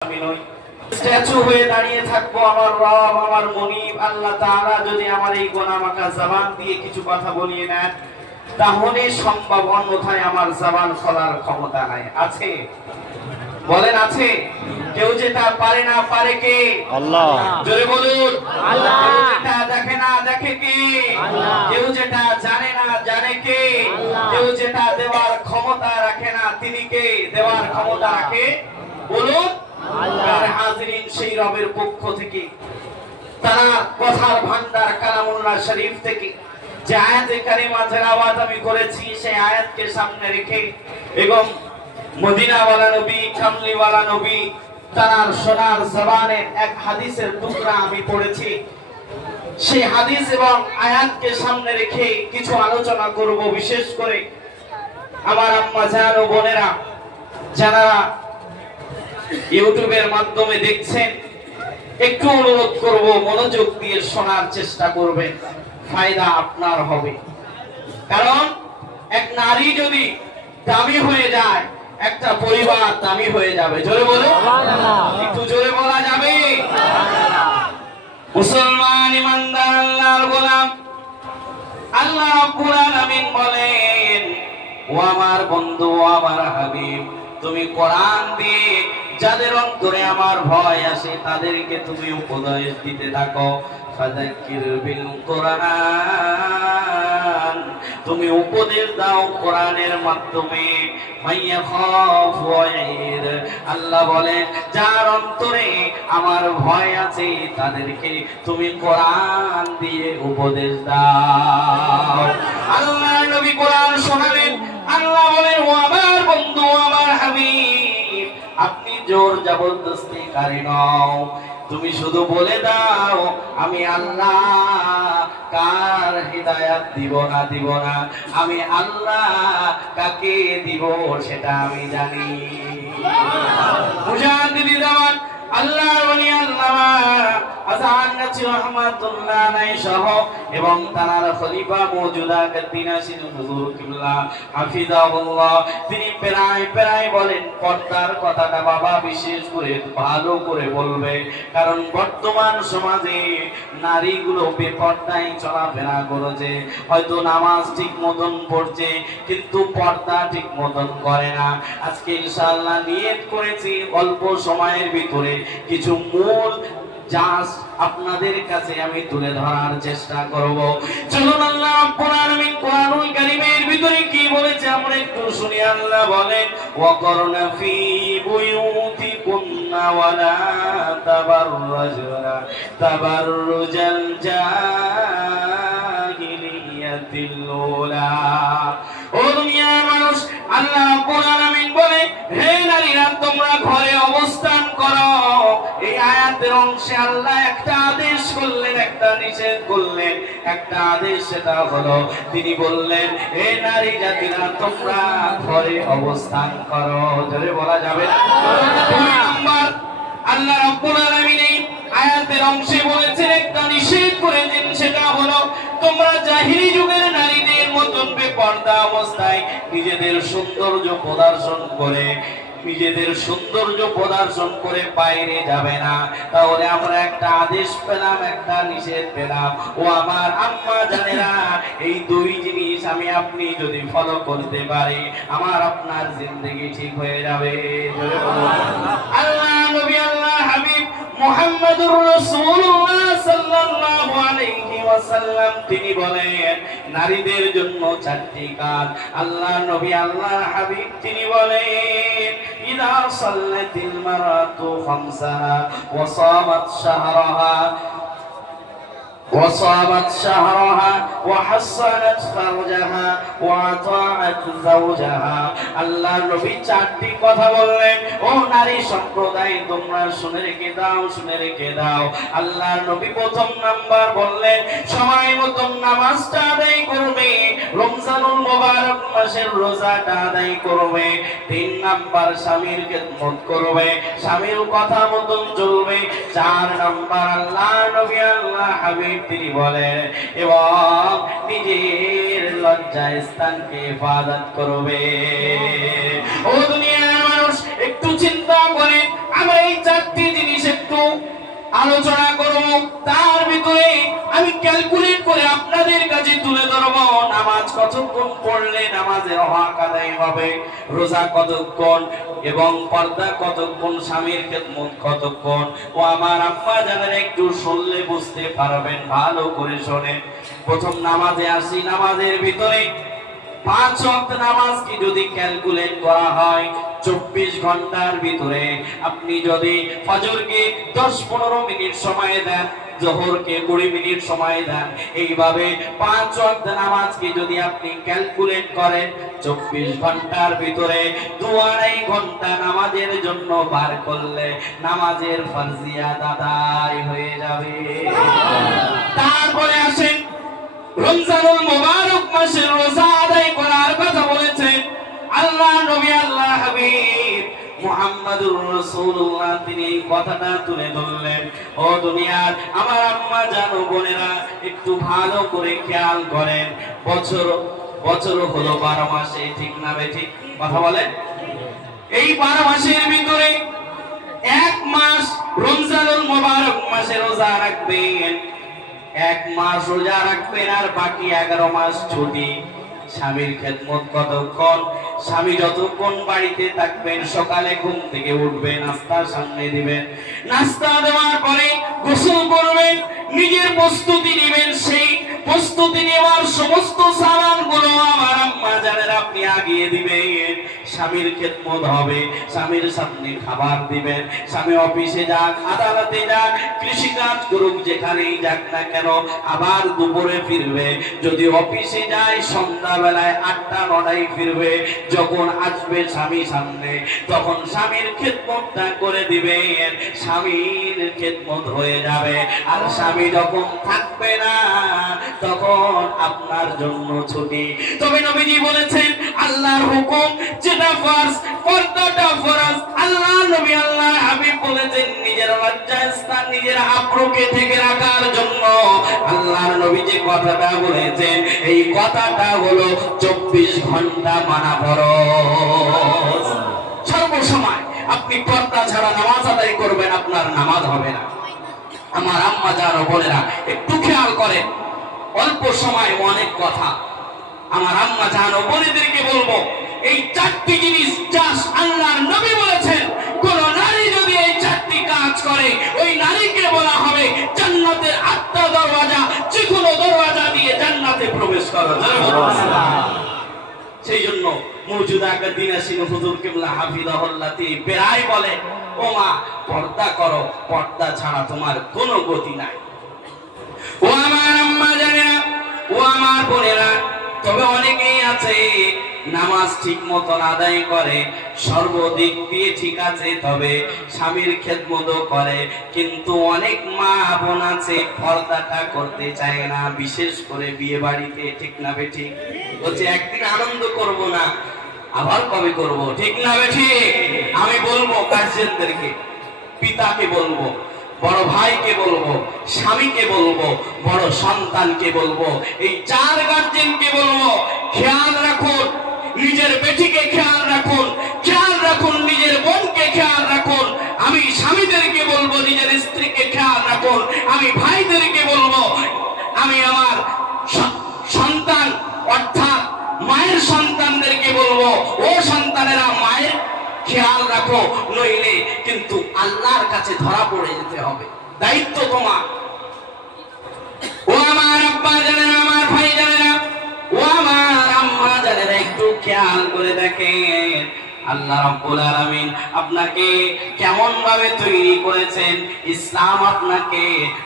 আমি নই। স্ট্যাচু হয়ে দাঁড়িয়ে থাকবো আমার রব, আমার মনিব আল্লাহ তাআলা যদি আমার এই গোনামাখা জবান দিয়ে কিছু কথা বলিয়ে নেন তাহলে সম্ভব, অন্যথায় আমার জবান খোলার ক্ষমতা নাই। আছে? বলেন আছে? কেউ যেটা পারে না পারে কে? আল্লাহ। জোরে বলুন আল্লাহ। কেউ যেটা দেখে না দেখে কে? আল্লাহ। কেউ যেটা জানে না জানে কে? আল্লাহ। কেউ যেটা দেওয়ার ক্ষমতা রাখে না তিনি কে? দেওয়ার ক্ষমতা রাখে বলুন আল্লাহ। হাজিরিন সেই রবের পক্ষ থেকে তারা কথার ভান্ডার কালামুল্লাহ শরীফ থেকে যে আয়াতে কারিমা তেলাওয়াত আমি করেছি সেই আয়াতকে সামনে রেখে এবং মদিনাওয়ালা নবী, কামলিওয়ালা নবী তার সোনার জবানের এক হাদিসের টুকরা আমি পড়েছি। সেই হাদিস এবং আয়াতকে সামনে রেখে কিছু আলোচনা করব। বিশেষ করে আমার আম্মা জান ও বোনেরা যারা ইউটিউবের মাধ্যমে দেখছেন, একটু অনুরোধ করব মনোযোগ দিয়ে শোনার চেষ্টা করবেন, ফায়দা আপনার হবে। কারণ এক নারী যদি দামি হয়ে যায় একটা পরিবার দামি হয়ে যাবে। জোরে বলো, একটু জোরে বলা যাবে? মুসলমান ইমানদার আল্লাহর গোলাম, আল্লাহ রাব্বুল আলামিন বলেন, ও আমার বন্ধু, ও আমার হাবিব, তুমি কোরআন দিয়ে যাদের অন্তরে আমার ভয় আসে তাদেরকে তুমি উপদেশ দিতে থাকো। ফাযাক্কির বিল কোরআন, তুমি উপদেশ দাও কোরআনের মাধ্যমে। মাইয়া খাফু ওয়াইদ, আল্লাহ বলেন যার অন্তরে আমার ভয় আছে তাদেরকে তুমি কোরআন দিয়ে উপদেশ দাও। আল্লাহ নবী কোরআন শোনালেন, আল্লাহ বলেন ও আমার বন্ধু, আমার হাবিব, আপনি জোর জবরদস্তি কারি নও, তুমি শুধু বলে দাও আমি আল্লাহ কার হিদায়াত দিব না আমি আল্লাহ কাকে দিব সেটা আমি জানি। মুজাদ্দিদ জামান আল্লাহর ওলি আল্লামা হাসান নাচি রাহমাতুল্লাহ আলাইহি সহ এবং তার খলিফা মওজুদা কাদ্দিনাসিন হুজুর কিবলা হাফিজাহুল্লাহ, তিনি প্রায় বলেন পর্দার কথাটা বাবা বিশেষ করে ভালো করে বলবে, কারণ বর্তমান সমাজে নারীগুলো বেপর্দায় চলাফেরা করেছে। হয়তো নামাজ ঠিক মতন পড়ছে কিন্তু পর্দা ঠিক মতন করে না। আজকে ইনশাআল্লাহ নিয়ত করেছি অল্প সময়ের ভিতরে কিছু মূল জাস আপনাদের কাছে আমি তুলে ধরার চেষ্টা করব। চলুন আল্লাহ রাব্বুল আলামিন কোরআনুল কারীমের ভিতরে কি বলেছে আমরা একটু শুনি। আল্লাহ বলেন ওয়াকরনা ফি বুয়ুতিকুন্না ওয়ালা তাবাররাজনা তাবাররুজাল জাহিলিয়াতিল উলা। ও দুনিয়ার মানুষ, আল্লাহ রাব্বুল আলামিন বলে হে নারীরা তোমরা ঘরে অবস্থান করো। এই আয়াতের অংশে আল্লাহ একটা আদেশ করলেন, একটা নিষেধ করলেন। একটা আদেশ সেটা হলো তিনি বললেন হে নারী জাতিরা তোমরা ঘরে অবস্থান করো। জোরে বলা যাবে না? দুই নাম্বার আল্লাহ রাব্বুল আলামিন এই আয়াতের অংশে বলেছেন একটা নিষেধ করেছেন, সেটা হলো তোমরা জাহিলি যুগের নারীদের মতন বেপর্দা অবস্থায় নিজেদের সৌন্দর্য প্রদর্শন করে বাইরে যাবে না। তাহলে আমরা একটা আদেশ পেলাম, একটা নিষেধ পেলাম। ও আমার আম্মা জানেরা, এই দুই জিনিস আমি আপনি যদি ফলো করতে পারি আমার আপনার জিন্দেগি ঠিক হয়ে যাবে। আল্লাহ নবী, আল্লাহ হাবিব মুহাম্মদুর রাসূলুল্লাহ সাল্লাল্লাহু আলাইহি ওয়াসাল্লাম তিনি বলেন নারীদের জন্য চারটি কাজ। আল্লাহ নবী, আল্লাহ হাবিব তিনি বলেন ইযা সাল্লাতিল মারাতু খামসাহা ওয়া সামাত শাহরাহা ওয়া হাসানাত ফারজাহা ওয়া আতাআত যাওজাহা। আল্লাহ নবী চারটি কথা বললেন। ও নারী সম্প্রদায় তোমরা শুনে রেখে দাও। আল্লাহ নবী প্রথম নাম্বার বললেন সময় মতন নামাজটা আদায় করবে, রমজানুল মুবারক মাসের রোজাটা আদায় করবে। তিন নাম্বার স্বামীর খেদমত করবে, স্বামীর কথা মতন চলবে। চার নাম্বার আল্লাহ নবী, আল্লাহ হাবিব তিনি বলেন এবং নিজের লজ্জা স্থানকে হেফাজত করবে। ও দুনিয়ার মানুষ একটু চিন্তা করেন, আমরা এই চারটি জিনিস একটু আলোচনা করব। তার ভিতরে আমি ক্যালকুলেট করে আপনাদের কাছে তুলে ধরবো নামাজ কতক্ষণ পড়লে নামাজের হক আদায় হবে, রোজা কতক্ষণ, এবং পর্দা কতক্ষণ, স্বামীর খেদমত কতক্ষণ। ও আমার আম্মা জানেন, একটু শুনলে বুঝতে পারবেন, ভালো করে শোনেন। প্রথম নামাজে আসি। নামাজের ভিতরে 5 ওয়াক্ত নামাজ কি যদি ক্যালকুলেট করা হয় 24 ঘন্টার ভিতরে আপনি যদি ফজরকে 10-15 মিনিট সময় দেন, জোহরকে 20 মিনিট সময় দেন, এইভাবে 5 ওয়াক্ত নামাজকে যদি আপনি ক্যালকুলেট করেন 24 ঘন্টার ভিতরে 2-2.5 ঘন্টা নামাজের জন্য বার করলে নামাজের ফরজিয়াত আদায় হয়ে যাবে। তারপরে আসেন রমজানুল মুবারক মাসের রোজা আদায় করার কথা বলেছেন আল্লাহ নবী, আল্লাহ হাবিব মুহাম্মদুর রাসূলুল্লাহ। তিনি এই কথাটা তুলে ধরলেন। ও দুনিয়ার আমার আম্মা জান ও বোনেরা, একটু ভালো করে খেয়াল করেন। বছর হলো 12 মাসে, ঠিক না বেঠিক? কথা বলেন। এই 12 মাসের ভিতরে 1 মাস রমজানুল মুবারক মাসে রোজা রাখবেন, 1 মাস রোজা রাখবেন, আর বাকি 11 মাস ছুটি। স্বামীর খেদমত কতক্ষণ? স্বামী যতক্ষণ বাড়িতে থাকবেন, সকালে ঘুম থেকে উঠবেন, নাস্তা সামনে দিবেন, নাস্তা দেওয়ার পরে গোসল করবেন, নিজের প্রস্তুতি নেবেন। সেই প্রস্তুতি নেওয়ার সমস্ত সামানগুলো আমার আম্মা জানেন আপনি আগিয়ে দিবেন। স্বামীর খেদমত হবে, স্বামীর সামনে খাবার দিবেন। স্বামী অফিসে যাক, আদালতে যাক, কৃষি কাজ করুক, যেখানেই যাক না কেন, আবার দুপুরে ফিরবে। যদি অফিসে যায় সন্ধ্যাবেলায় 8টা-9টায় ফিরবে। যখন আসবে স্বামী সামনে, তখন স্বামীর খেদমতটা করে দিবেন, স্বামীর খেদমত হয়ে যাবে। আর স্বামী যখন থাকবে না, তখন আপনার জন্য ছুটি। তবে নবীজি বলেছেন আল্লাহর হুকুম যেটা ফরজ, পর্দাটা ফরজ। আল্লাহ নবী, আল্লাহ হাবিব বলেছেন নিজের লজ্জাস্থান, নিজের আব্রুকে ঢেকে রাখার জন্য আল্লাহর নবী যে কথাটা বলেছেন, এই কথাটা হলো 24 ঘন্টা মানা ফরজ। সর্বসময় আপনি পর্দা ছাড়া নামাজ আদায় করবেন, আপনার নামাজ হবে না। আমার আম্মা যারা বোনেরা, একটু খেয়াল করেন। অল্প সময় অনেক কথা। আমার আম্মা জানো বোনেদেরকে বলবো, এই 4টি জিনিস যা আল্লাহর নবী বলেছেন, কোন নারী যদি এই 4টি কাজ করে, ওই নারীকে বলা হবে জান্নাতের 8টা দরওয়াজা, যে কোনো দরওয়াজা দিয়ে জান্নাতে প্রবেশ করো। সেই জন্য মওজুদা দিনাসিন হুজুর কিবলা হাফিজাহুল্লাহ তিনি প্রায় বলে, ও মা পর্দা করো, পর্দা ছাড়া তোমার কোনো গতি নাই। ও আমার আম্মা জানেনা, ও আমার বোনেরা, তবে অনেকেই আছে নামাজ ঠিক মতন আদায় করে, সর্বদিক দিয়ে ঠিক আছে, তবে স্বামীর খেদমতও করে, কিন্তু অনেক মা বোন আছে পর্দাটা করতে চায় না, বিশেষ করে বিয়ে বাড়িতে, ঠিক না বেঠিক? বলছে একদিন আনন্দ করব না, আবার কবে করব, ঠিক না বেঠিক? আমি বলবো গার্জিয়ানদেরকে, পিতাকে বলবো, বড় ভাইকে বলবো, স্বামীকে বলবো, বড় সন্তানকে বলবো, এই 4 গার্জিয়ানকে বলবো, খেয়াল রাখুন নিজের বেটিকে, খেয়াল রাখুন, খেয়াল রাখুন নিজের বোনকে, খেয়াল রাখুন। আমি স্বামীদেরকে বলবো নিজের স্ত্রীকে খেয়াল রাখুন, আমি ভাইদেরকে বলবো, আমি আমার সন্তান অর্থাৎ মায়ের সন্তানদেরকে বলবো, ও সন্তানেরা মায়ের খেয়াল রাখো, নইলে কিন্তু আল্লাহর কাছে ধরা পড়ে যেতে হবে। দায়িত্ব তোমার। ও আমার আব্বা জানেন, আমার ভাই জানেন, ও আমার আম্মা জানেন, একটু খেয়াল করে দেখেন আল্লাহ রাব্বুল আলামিন আপনাকে কেমন ভাবে তৈরি করেছেন, ইসলাম আপনাকে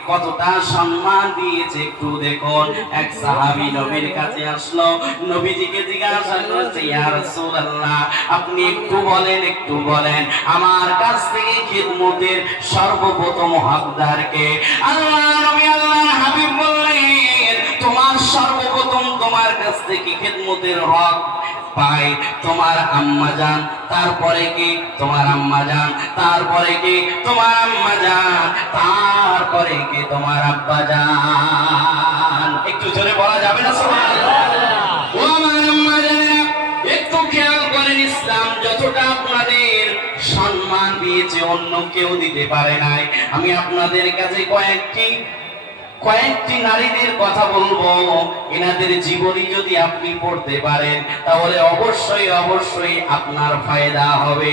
কতটা সম্মান দিয়েছে একটু দেখুন। এক সাহাবী নবীর কাছে আসলো, নবীজিকে জিজ্ঞাসা করেছে, ইয়া রাসূলুল্লাহ আপনি একটু বলেন আমার কাছ থেকে খিদমতের সর্বপ্রথম হকদার কে? আল্লাহ নবী, আল্লাহর হাবিব বললেন, তোমার সর্বপ্রথম তোমার কাছ থেকে খিদমতের হক পাই তোমার আম্মা জান, তারপরে কি তোমার আম্মা জান, তারপরে কি তোমার আম্মা জান, তারপরে কি তোমার আব্বা জান। একটু জোরে বলা যাবে না সুবহানাল্লাহ? ও আমার আম্মা জানেরা, একটু খেয়াল করেন, ইসলাম যতটা আপনাদের সম্মান দিয়ে চেয়ে অন্য কেউ দিতে পারে নাই। আমি আপনাদের কাছে কয়েকটি নারীদের কথা বলবো, এনাদের জীবনী যদি আপনি পড়তে পারেন তাহলে অবশ্যই অবশ্যই আপনার ফায়দা হবে।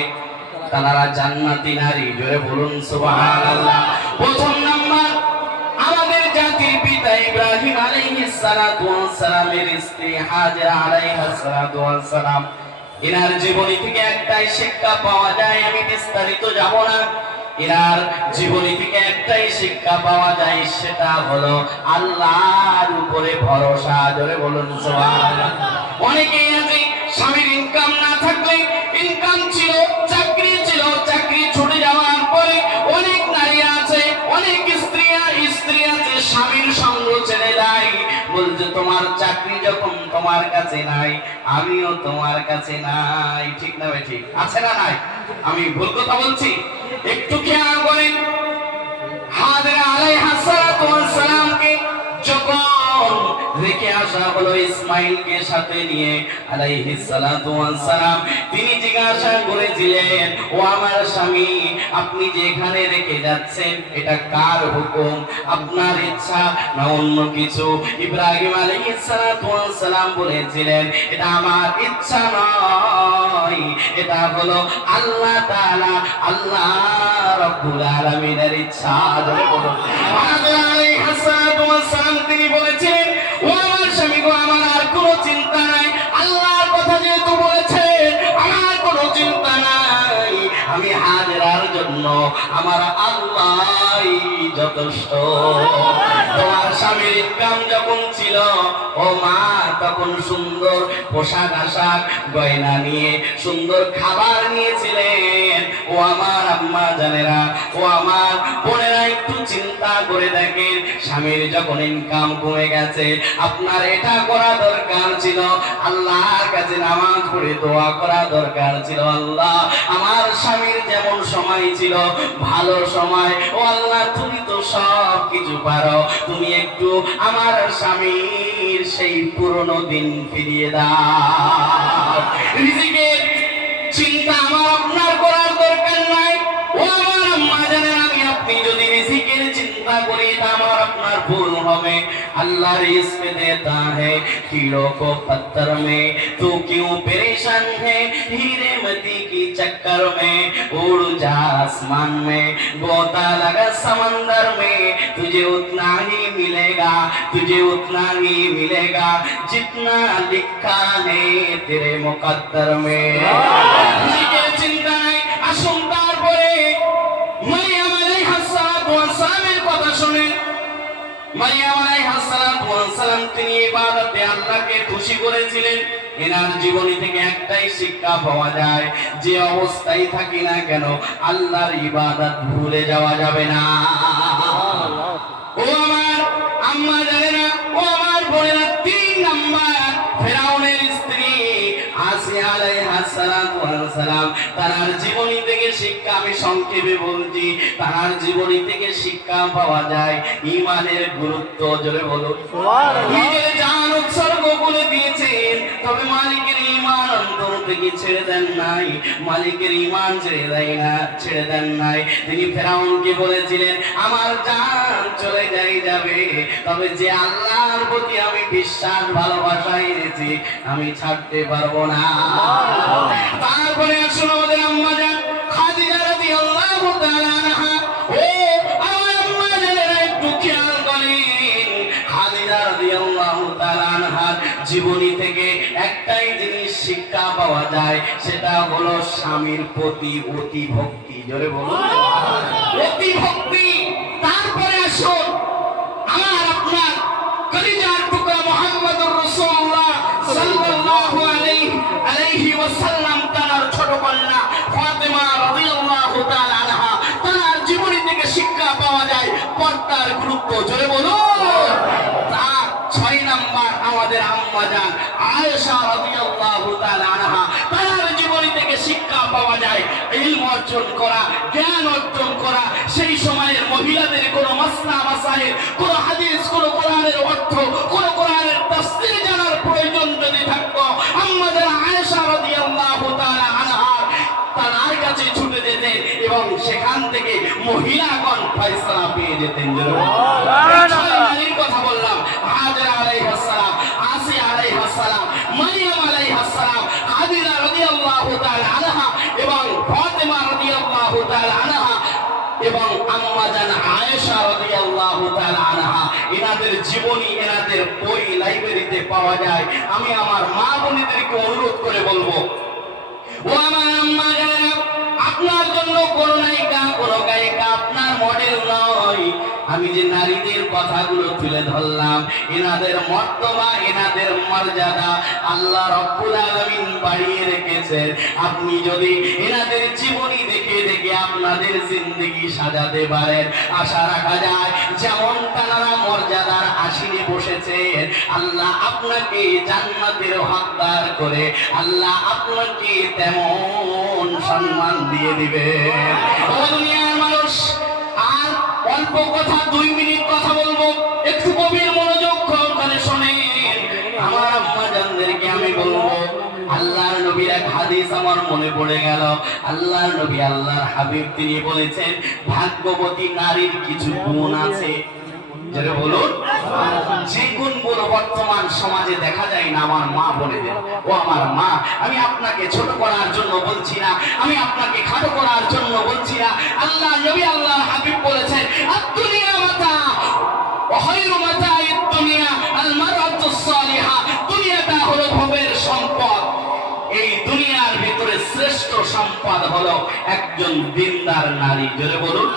তারা জান্নাতি নারী, জোরে বলুন সুবহানাল্লাহ। প্রথম নাম্বার, আমাদের জাতির পিতা ইব্রাহিম আলাইহিস সালাতু ওয়াস সালামের স্ত্রী হাজেরা আলাইহাস সালাতু ওয়াস সালাম, এনার জীবনী থেকে একটাই শিক্ষা পাওয়া যায়, আমি বিস্তারিত যাব না। এনার জীবনী থেকে একটাই শিক্ষা পাওয়া যায়, সেটা হলো আল্লাহর উপরে ভরসা, জোরে বলুন সুবহানাল্লাহ। অনেকেই আছে স্বামীর ইনকাম না থাকলে, ইনকাম ছিল, চাকরি ছিল, চাকরি ছুটে যাওয়ার পরে অনেক নারী আছে, অনেক স্ত্রী আছে স্বামীর সঙ্গ ছেড়ে দেয়, বলছে তোমার চাকরি যখন তোমার কাছে নাই, আমিও তোমার কাছে নাই। ঠিক না ভাই? ঠিক আছে না নাই? আমি ভুল কথা বলছি? একটু খেয়াল করেন, হাজেরা আলাইহাস সালাতু ওয়াস সালামকে যখন রেখে আসা হলো ইসমাইলকে সাথে নিয়ে আলাইহিস সালাতু ওয়াস সালাম, তিনি জিজ্ঞাসা করেছিলেন, ও আমার স্বামী, আপনি যে এখানে রেখে যাচ্ছেন এটা কার হুকুম, আপনার ইচ্ছা না অন্য কিছু? ইব্রাহিম আলাইহিস সালাতু ওয়াস সালাম বলেছিলেন, এটা আমার ইচ্ছা নয়, এটা হলো আল্লাহ তাআলা, আল্লাহ রাব্বুল আলামিনের ইচ্ছা। ধরে বলুন, আলাইহিস সালাতু ওয়াস সালাম তিনি বলেছেন, ও আমার স্বামী গো, আমার আর কোনো চিন্তা নাই, আল্লাহর কথা যেহেতু বলেছে আমার কোনো চিন্তা নাই, আমি হাজেরার জন্য আমার আল্লাহই যথেষ্ট। তোমার স্বামীর ইনকাম যখন ছিল, ও মা, তখন সুন্দর পোশাক আশাক গয়না নিয়ে সুন্দর খাবার নিয়েছিলেন। ও আমার আম্মা জানেরা, ও আমার বোনেরা, একটু চিন্তা করে দেখেন, স্বামীর যখন ইনকাম কমে গেছে, আপনার এটা করা দরকার ছিল, আল্লাহর কাছে নামাজ পড়ে দোয়া করা দরকার ছিল, আল্লাহ আমার স্বামীর যেমন সময় ছিল ভালো সময়, ও আল্লাহ তুমি তো সব কিছু পারো, তুমি একটু আমার স্বামীর সেই পুরনো দিন ফিরিয়ে দাও। রিজিকের চিন্তা আমার আপনার করার দরকার নাই। ও আমার আম্মা জানেন, আমি আপনি যদি রিজিকের চিন্তা করি তা আমার আপনার ভুল হবে। अल्लाह रिज़्क़ देता है कीड़ों को पत्थर में, तू क्यों परेशान है हीरे मोती की चक्कर में, उड़ जा आसमान में, गोता लगा समंदर में, तुझे उतना ही मिलेगा, तुझे उतना ही मिलेगा जितना लिखा है तेरे मुकद्दर में। चिंता नहीं, আসুন তারপরে মারিয়াম আলাইহিস সালাতু ওয়াস সালামের কথা শুনেন। মারিয়াম আলাইহিস সালাতু ওয়াস সালাম তিনি ইবাদতে আল্লাহকে খুশি করেছিলেন। এনার জীবনী থেকে একটাই শিক্ষা পাওয়া যায়, যে অবস্থায় থাকি না কেন আল্লাহর ইবাদত ভুলে যাওয়া যাবে না। ও আমার আম্মা জানেনা, ও আমার বোনেরা, 3 নাম্বার, ফেরাউনের স্ত্রী আসিয়া আলাইহিস সালাতু ওয়াস সালাম, তার জীবনী থেকে শিক্ষা আমি সংক্ষেপে বলছি। তার জীবনী থেকে শিক্ষা পাওয়া যায় ঈমানের গুরুত্ব। জোরে বলুন সুবহানাল্লাহ। নিজের জান উৎসর্গ করে দিয়েছেন, তবে মালিকের ঈমান অন্তর থেকে ছেড়ে দেন নাই, মালিকের ঈমান ছেড়ে দেন নাই। তিনি ফেরাউনকে বলেছিলেন, আমার জান চলে যাবে, তবে যে আল্লাহর প্রতি আমি বিশ্বাস ভালোবাসা এনেছি আমি ছাড়তে পারবো না। তারপরে আসুন আমাদের আম্মা জান খাদিজা রাদিয়াল্লাহু তাআলা আনহা। ও আমার আম্মা জানেরা, একটু খেয়াল করেন, খাদিজা রাদিয়াল্লাহু তাআলা আনহার জীবনী থেকে একটাই জিনিস শিক্ষা পাওয়া যায়, সেটা হলো স্বামীর প্রতি অতি ভক্তি। জোরে বলুন অতি ভক্তি। তারপরে আসুন আমার আপনার কলিজার টুকরা মুহাম্মদুর রাসূলুল্লাহ সাল্লাল্লাহু আলাইহি ওয়াসাল্লাম, তার ছোট কন্যা ফাতেমা রাদিয়াল্লাহু তাআলা আনহা, তার জীবনী থেকে শিক্ষা পাওয়া যায় পর্দার গুরুত্ব। জোরে বলুন। তার 6 নাম্বার আমাদের আম্মা জান আয়েশা রাদিয়াল্লাহু তাআলা আনহা, তার জীবনী থেকে শিক্ষা পাওয়া যায় ইলম অর্জন করা, জ্ঞান অর্জন করা। সেই সময়ের মহিলাদের কোনো মাসলা মাসাইল, কোনো হাদিস, কোনো কোরআনের অর্থ, কোনো কোরআনের তাফসীর জানার প্রয়োজন যদি থাকতো, আম্মা জান আয়েশা রাদিয়াল্লাহু তাআলা আনহা তার কাছে ছুটে যেতেন এবং মহিলাগণ ফয়সালা পেয়ে যেতেন। নারীর কথা বললাম, হাজরা আলাইহিস সালাম, আসিয়া আলাইহিস সালাম, মারিয়াম আলাইহিস সালাম, হাদিজা রাদিয়াল্লাহু তাআলা আনহা এবং ফাতেমা রাদিয়াল্লাহু তাআলা আনহা এবং আম্মা জান আয়েশা রাদিয়াল্লাহু তাআলা আনহা, এনাদের জীবনী, এনাদের বই লাইব্রেরিতে পাওয়া যায়। আমি আমার মা বোনেদেরকে অনুরোধ করে বলবো, ও আমার আম্মা জানেরা, আপনার জন্য কোন নায়িকা কোন গায়িকা আপনার মডেল নয়। আমি যে নারীদের কথাগুলো তুলে ধরলাম, এনাদের মর্তবা, এনাদের মর্যাদা আল্লাহ রাব্বুল আলামিন বাড়িয়ে রেখেছেন। আপনি যদি এনাদের জীবনী দেখে দেখে আপনাদের জিন্দেগি সাজাতে পারেন, আশা রাখা যায় যেমন তারা মর্যাদার আসনে বসেছেন, আল্লাহ আপনাকে জান্নাতের হকদার করে আল্লাহ আপনাকে তেমন সম্মান দিয়ে দিবে। ও দুনিয়ার মানুষ, আর অল্প কথা, 2 মিনিট কথা বলবো, একটু গভীর মনোযোগ করে শোনেন। আমার আম্মা জানদেরকে আমি বলবো, আল্লাহর নবীর এক হাদিস আমার মনে পড়ে গেল। আল্লাহর নবী, আল্লাহর হাবিব, তিনি বলেছেন, ভাগ্যবতী নারীর কিছু গুণ আছে। যেটা বলুন, যে গুণগুলো বর্তমান সমাজে দেখা যায় না। আমার মা বোনেদের, ও আমার মা, আমি আপনাকে ছোট করার জন্য বলছি না, আমি আপনাকে খাটো করার জন্য বলছি না। আল্লাহ নবী, আল্লাহর হাবিব বলেছেন, আদ-দুনিয়া মাতা ওয়া খায়রু মাতা'id দুনিয়া আল মারআতুস সালিহা। দুনিয়াটা হলো ভোগের সম্পদ। এই দুনিয়ার ভিতরে শ্রেষ্ঠ সম্পদ হলো একজন দিনদার নারী। জোরে বলুন,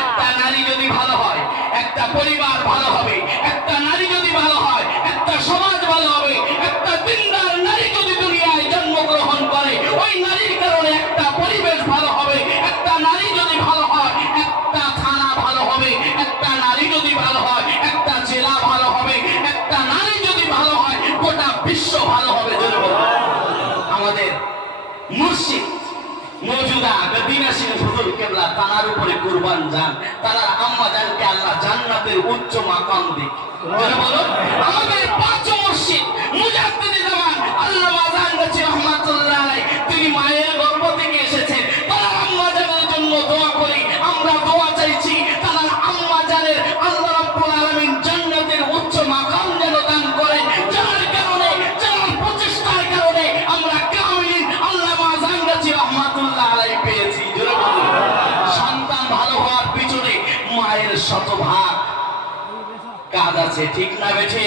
একটা নারী যদি ভালো হয়, একটা পরিবার ভালো হবে। একটা নারী যদি ভালো হয়, একটা সমাজ ভালো হবে। একটা দিনদার নারী যদি দুনিয়ায় জন্মগ্রহণ করে, ওই নারীর কারণে একটা পরিবেশ ভালো হবে। একটা নারী যদি ভালো হয়, একটা থানা ভালো হবে। একটা নারী যদি ভালো হয়, একটা জেলা ভালো হবে। একটা নারী যদি ভালো হয়, গোটা বিশ্ব ভালো হবে। জোরে বলুন। আমাদের মুর্শিদ মওজুদা গদিনাশীল হুজুর কেবলা তার উপরে কুরবান যান, তারা আম্মা জানকে আল্লাহ জান্নাতের উচ্চ মাকাম দিক। যারা বলো, আমাদের পাঁচ মুর্শিদ মুজাদ্দিদে জামান আল্লামা জানগাছি রাহমাতুল্লাহ আলাইহি, তিনি মায়ের গর্ভ থেকে এসেছেন। তারা আম্মা জানের জন্য দোয়া করি, আমরা দোয়া চাইছি তারা আম্মা জানের আল্লাহ রাব্বুল আলামিন জান্নাতের উচ্চ মাকাম যেন দান করেন। যার কারণে, যার প্রচেষ্টার কারণে আমরা কামিল আল্লামা জানগাছি রাহমাতুল্লাহ আলাইহি পেয়েছি। জোরে বলুন। সন্তান ভালো হওয়ার পিছনে মায়ের শতভাগ কাজ আছে, ঠিক না বেঠি?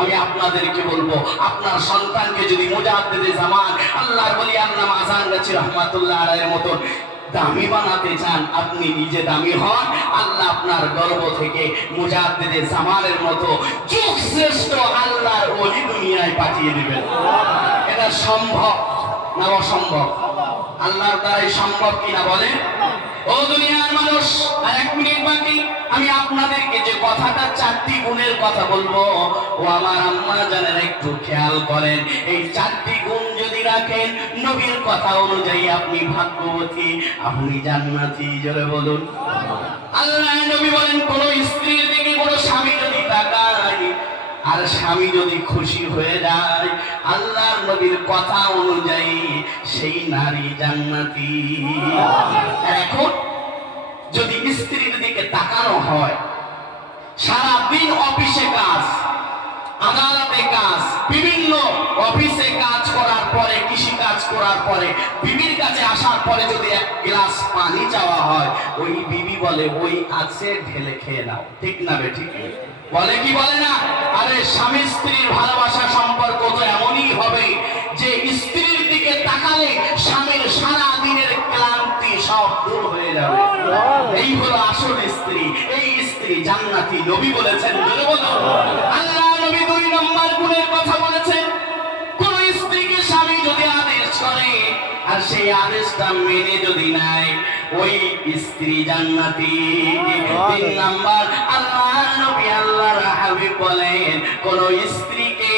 আমি আপনাদেরকে বলবো, আপনার সন্তানকে যদি মুজাদ্দিদে জামান আল্লাহর ওলি আল্লামা জানগাছি রাহমাতুল্লাহ আলাইহির মতো দামি বানাতে চান, আপনি নিজে দামি হন, আল্লাহ আপনার গর্ভ থেকে মুজাদ্দিদে জামানের মতো যুগ শ্রেষ্ঠ আল্লাহর ওলি দুনিয়ায় পাঠিয়ে দিবেন। এটা সম্ভব না অসম্ভব? আল্লাহর দ্বারাই সম্ভব কিনা বলেন? ও দুনিয়ার মানুষ, আর 1 মিনিট বাকি। আমি আপনাদেরকে যে কথাটা 4টি গুণের কথা বলবো, ও আমার আম্মা জানেরা একটু খেয়াল করেন। এই 4টি গুণ যদি রাখেন, নবীর কথা অনুযায়ী আপনি ভাগ্যবতী, আপনি জান্নাতি। জোরে বলুন। আল্লাহ নবী বলেন, কোন স্ত্রীর দিকে কোন স্বামী যদি তাকায় আর স্বামী যদি খুশি হয়ে যায়, আল্লাহর নবীর কথা অনুযায়ী সেই নারী জান্নাতি। এখন যদি স্ত্রীর দিকে তাকানো হয়, সারা দিন অফিসে কাজ, আদালতে কাজ, বিভিন্ন অফিসে কাজ করার পরে, কৃষি কাজ করার পরে, বিবির কাছে আসার পরে যদি 1 গ্লাস পানি চাওয়া হয়, ওই বিবি বলে, ওই আছে ঢেলে খেয়ে নাও। ঠিক না বে? ঠিক বলে কি বলে না? আরে স্বামী স্ত্রীর ভালোবাসা সম্পর্ক তো এমনই হবে যে স্ত্রীর দিকে তাকালে স্বামীর সারা দিনের ক্লান্তি সব দূর হয়ে যাবে। এই হলো আসল স্ত্রী। এই স্ত্রী জান্নাতি। নবী বলেছেন, বলে বলো। আল্লাহ নবী 2 নম্বর গুণের কথা বলেছেন, কোন স্ত্রীকে স্বামী যদি আদেশ করে আর সেই আদেশটা মেনে যদি নেয়, ওই স্ত্রী জান্নাতি। 3 নাম্বার, আল্লাহর নবী আল্লাহর হাবিব বলেন, কোন স্ত্রীকে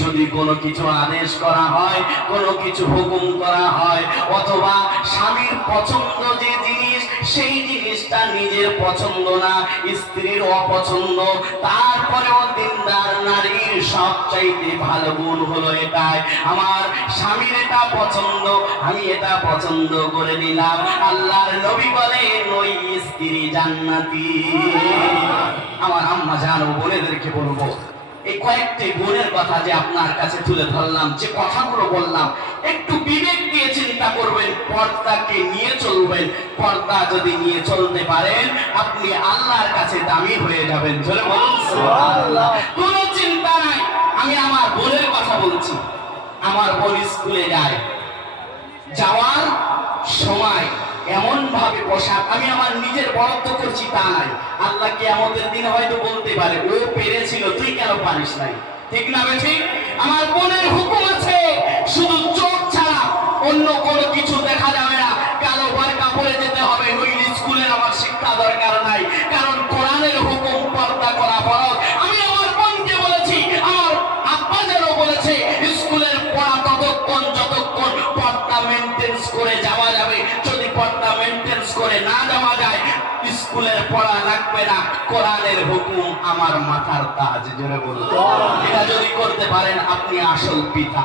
যদি কোনো কিছু আদেশ করা হয়, কোনো কিছু হুকুম করা হয়, অথবা স্বামীর পছন্দ যে জিনিস, সেই জিনিসটা নিজের পছন্দ না, স্ত্রীর অপছন্দ, তারপরেও দিনদার নারীর সবচাইতে ভালো গুণ হলো এটাই, আমার স্বামীর এটা পছন্দ, আমি এটা পছন্দ করে নিলাম। আল্লাহর নবী বলেন, স্ত্রী জান্নাতি। আমার আম্মা জান ও বোনেদেরকে বলবো, এই কয়েকটি গুণের কথা যে আপনার কাছে তুলে ধরলাম, যে কথাগুলো বললাম, একটু বিবেক দিয়ে চিন্তা করবেন, পর্দাকে নিয়ে চলবেন। পর্দা যদি নিয়ে চলতে পারেন, আপনি আল্লাহর কাছে দামি হয়ে যাবেন। জোরে বলুন সুবহানাল্লাহ। কোনো চিন্তা নাই। আমি আমার বোনের কথা বলছি। আমার বোন স্কুলে যায়, যাওয়ার সময় এমন ভাবে পোশাক, আমি আমার নিজের বরাদ্দ করছি তা নাই। আল্লাহ কিয়ামতের দিনে হয়তো বলতে পারে, ও পেরেছিল, তুই কেন পারিস নাই? ঠিক না ঠিক? আমার বোনের হুকুম আছে, শুধু চোখ ছাড়া অন্য কোনো কিছু দেখা যাবে না। কালো বোরকা পরে যেতে হবে, নইলে স্কুলের আমার শিক্ষা দরকার নাই। কারণ কোরআনের হুকুম পর্দা করা ফরজ। আমি আমার বোনকে বলেছি, আমার আব্বা যেন বলেছে, স্কুলের পড়া ততক্ষণ যতক্ষণ পর্দা মেনটেন্স করে যাওয়া যাবে। যদি পর্দা মেনটেন্স করে না যাওয়া যায়, স্কুলের পড়া লাগবে না। কোরআনের হুকুম আমার মাথার তাজ। জোরে বলুন, এটা যদি করতে পারেন, আপনি আসল পিতা।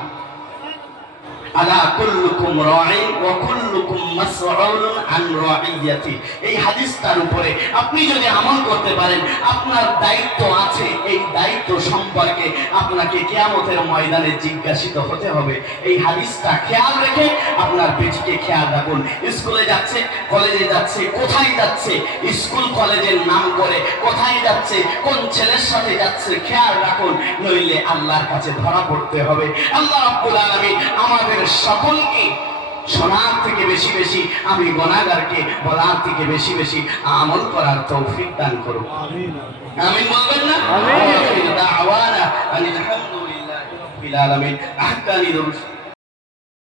আলা কুল্লুকুম রাঈন ওয়া কুল্লুকুম মাসউলুন আন রাঈয়াতি। এই হাদিসটার উপরে আপনি যদি আমল করতে পারেন, আপনার দায়িত্ব আছে, এই দায়িত্ব সম্পর্কে আপনাকে কিয়ামতের ময়দানে জিজ্ঞাসিত হতে হবে। এই হাদিসটা খেয়াল রেখে আপনার বেটিকে খেয়াল রাখুন। স্কুলে যাচ্ছে, কলেজে যাচ্ছে, কোথায় যাচ্ছে, স্কুল কলেজের নাম করে কোথায় যাচ্ছে, কোন ছেলের সাথে যাচ্ছে, খেয়াল রাখুন, নইলে আল্লাহর কাছে ধরা পড়তে হবে। আল্লাহ রাব্বুল আলামিন আমাদের সকলকে শোনার থেকে বেশি বেশি, আমি গুনাহগারকে বলার থেকে বেশি বেশি আমল করার তৌফিক দান করুন। আমিন আমিন বলবেন না? আমিন। দাওয়ানা আলহামদুলিল্লাহি রাব্বিল আলামিন। আহকানি